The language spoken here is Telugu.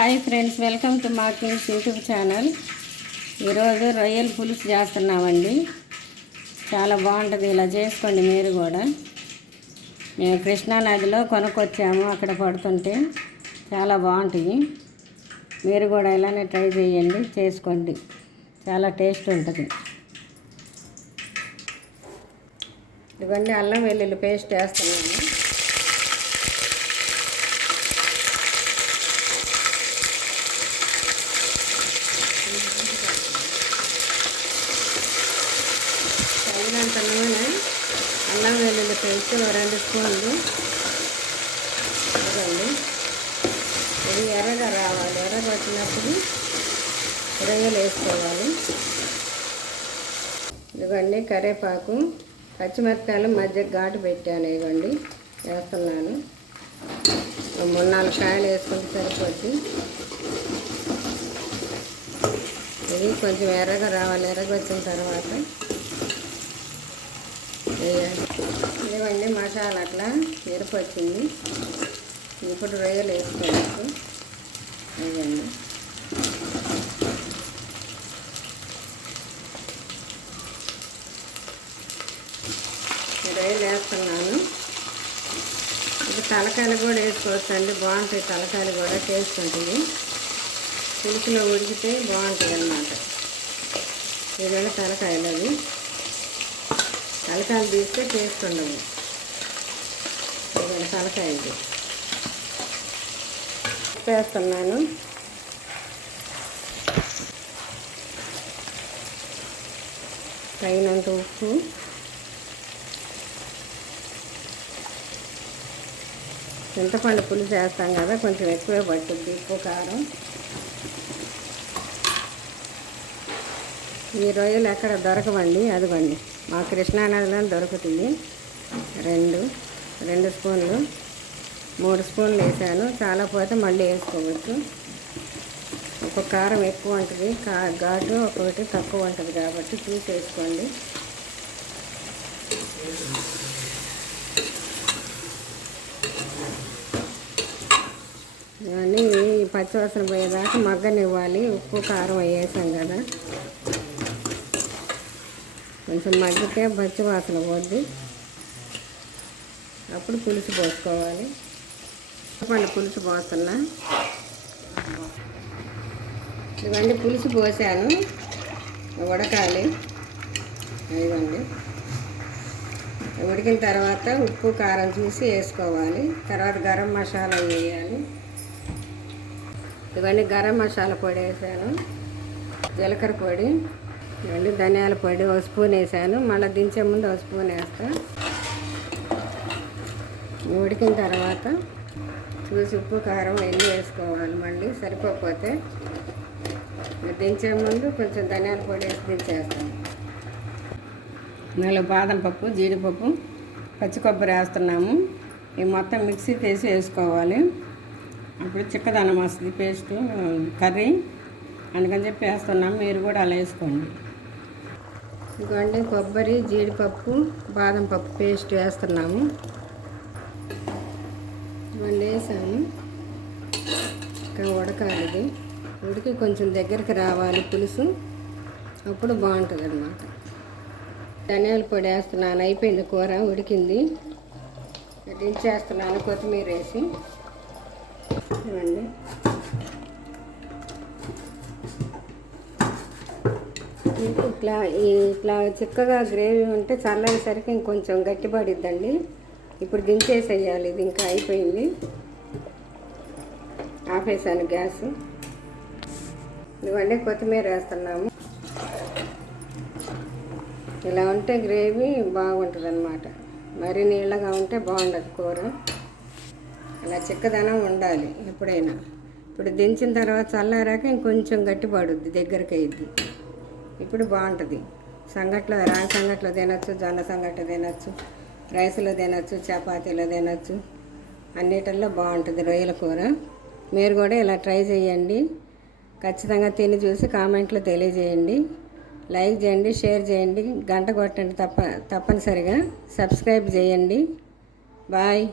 Hi friends welcome to Markings YouTube channel. ఈరోజు రొయ్యల పులుసు చేస్తున్నామండి. చాలా బాగుంటుంది ఇలా చేసుకోండి మీరు కూడా. మేము కృష్ణానదిలో కొనుక్కొచ్చాము అక్కడ పడుతుంటే. చాలా బాగుంటుంది. మీరు కూడా ఇలానే ట్రై చేయండి చేసుకోండి. చాలా టేస్ట్ ఉంటుంది. ఇవన్నీ అల్లం వెల్లుల్లి పేస్ట్ వేస్తున్నాము తగినంత నూనె అల్లం వెల్లుల్లి పేస్ట్ రెండు స్పూన్లు. ఇదిగోండి ఇది ఎర్రగా రావాలి. ఎర్రగా వచ్చినప్పుడు రొయ్యలు వేసుకోవాలి. ఇదిగోండి కరివేపాకు పచ్చిమిరపకాయలు మధ్య ఘాటు పెట్టాను. ఇవ్వండి వేస్తున్నాను. మూడు నాలుగు కాయలు వేసుకుంటే సరిపోద్ది. ఇది కొంచెం ఎర్రగా రావాలి. ఎర్రగా వచ్చిన తర్వాత వేయాలి ఇవ్వండి మసాలా అట్లా ఎరుపు వచ్చింది. ఇప్పుడు రొయ్యలు వేసుకోవచ్చు. ఇవ్వండి రొయ్యలు వేస్తున్నాను. ఇది తలకాయలు కూడా వేసుకోవచ్చు అండి బాగుంటాయి తలకాయలు కూడా టేస్ట్ ఉంటుంది. పులుసులో ఉడికితే బాగుంటుంది అన్నమాట ఇవన్నీ తలకాయలు అవి. తలకాయలు తీస్తే టేస్ట్ ఉండవు ఇవన్నీ తలకాయలు. వేస్తున్నాను. తగినంత ఉప్పు. చింతపండు పులుసు వేస్తాం కదా కొంచెం ఎక్కువే పట్టుద్ది ఉప్పు కారం. ఈ రొయ్యలు ఎక్కడ దొరకవండి అదిగండి. మా కృష్ణానదిలో దొరుకుతుంది. రెండు రెండు స్పూన్లు. మూడు స్పూన్లు వేసాను. చాలా పోతే మళ్ళీ వేసుకోవచ్చు. ఒక కారం ఎక్కువ ఉంటుంది. కా ఘాటు ఒకటి తక్కువ ఉంటుంది కాబట్టి చూసి వేసుకోండి. ఇవన్నీ పచ్చివాసన పోయేదాకా మగ్గనివ్వాలి. ఉప్పు కారం వేసాం కదా. కొంచెం మగ్గితే పచ్చి వాసన పోద్ది. అప్పుడు పులుసు పోసుకోవాలి. పండు పులుసు పోస్తున్నా. ఇవన్నీ పులుసు పోసాను. ఉడకాలి. ఇవ్వండి ఉడికిన తర్వాత ఉప్పు కారం చూసి వేసుకోవాలి. తర్వాత గరం మసాలా వేయాలి. ఇవన్నీ గరం మసాలా పొడి వేసాను. జీలకర్ర పొడి. మళ్ళీ ధనియాల పొడి ఒక స్పూన్ వేసాను. మళ్ళీ దించే ముందు ఒక స్పూన్ వేస్తా. ఉడికిన తర్వాత చూసి ఉప్పు కారం ఎన్ని వేసుకోవాలి మళ్ళీ? సరిపోకపోతే దించే ముందు కొంచెం ధనియాల పొడి వేసి దించేస్తాను. నాలుగు బాదం పప్పు జీడిపప్పు పచ్చి కొబ్బరి వేస్తున్నాము. ఇవి మొత్తం మిక్సీ తీసి వేసుకోవాలి. అప్పుడు చిక్కదనం వస్తుంది పేస్ట్ కర్రీ. అందుకని చెప్పి వేస్తున్నాము మీరు కూడా అలా వేసుకోండి. ఇదిగోండి కొబ్బరి జీడిపప్పు బాదం పప్పు పేస్ట్ వేస్తున్నాము. ఇవన్నీ వేసాము ఇంకా ఉడకాలి ఇది. ఉడికి కొంచెం దగ్గరికి రావాలి పులుసు. అప్పుడు బాగుంటుంది అన్నమాట. ధనియాల పొడి వేస్తున్నాను. అయిపోయింది కూర ఉడికింది. దించేస్తున్నాను కొత్తిమీర వేసి. ఇవ్వండి ఇట్లా ఇట్లా చిక్కగా గ్రేవీ ఉంటే చల్లారేసరికి ఇంకొంచెం గట్టిపడిద్దండి. ఇప్పుడు దించేసేయాలి ఇది ఇంకా అయిపోయింది. ఆపేసాను గ్యాస్. ఇవన్నీ కొత్తిమీర వేస్తున్నాము. ఇలా ఉంటే గ్రేవీ బాగుంటుంది అనమాట మరీ నీళ్ళగా ఉంటే బాగుండదు కూర. అలా చిక్కదనం ఉండాలి ఎప్పుడైనా. ఇప్పుడు దించిన తర్వాత చల్లారాక ఇంకొంచెం గట్టి పడుద్ది దగ్గరికి అయింది ఇప్పుడు బాగుంటుంది. సంగట్లో రాగి సంగట్లో తినచ్చు జొన్న సంగట్లో తినచ్చు రైస్లో తినచ్చు చపాతీలో తినచ్చు. అన్నిటిల్లో బాగుంటుంది రొయ్యల కూర. మీరు కూడా ఇలా ట్రై చేయండి. ఖచ్చితంగా తిని చూసి కామెంట్లో తెలియజేయండి. లైక్ చేయండి షేర్ చేయండి. గంట కొట్టండి తప్ప తప్పనిసరిగా సబ్స్క్రైబ్ చేయండి. బాయ్.